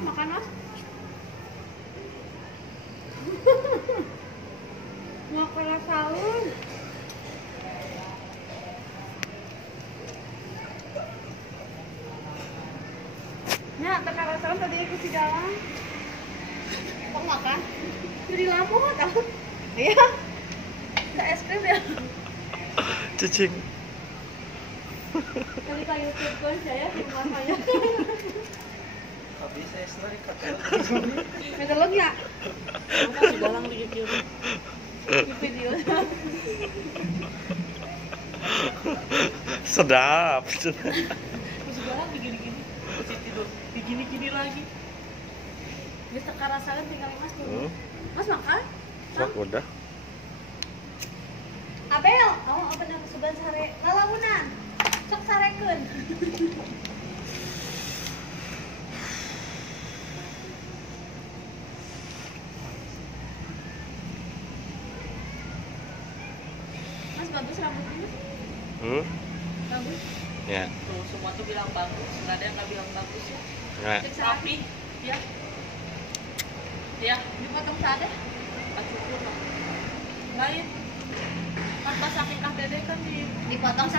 Mas, makan Mas. Mau kena sahur. Ya, teka sahur tadi aku di dalam. Kok makan? Jadi lampu tahu? Iya. Nggak es krim ya? Cicing. Kali kayu YouTube saya di rumah saya. Habis saya selalu kata. Meteorologi ya? Masih dalang di YouTube. Di video. Sedap. Masih dalang digini-gini. Masih tidur digini-gini lagi. Bisa teka rasakan tinggal Mas dulu. Hmm. Mas makan? Sok udah. Abel, kamu apa benar sudah sare lalamunan? Sok sarekeun. Mas bagus rambutnya. Hmm? Bagus. Ya. Tuh semua tuh bilang bagus, nggak ada yang nggak bilang bagus ya. Nah. Rapi, ya. Ya, Dipotong sade. cukur lah. Lain. Kan pas akikah dede kan di Dipotong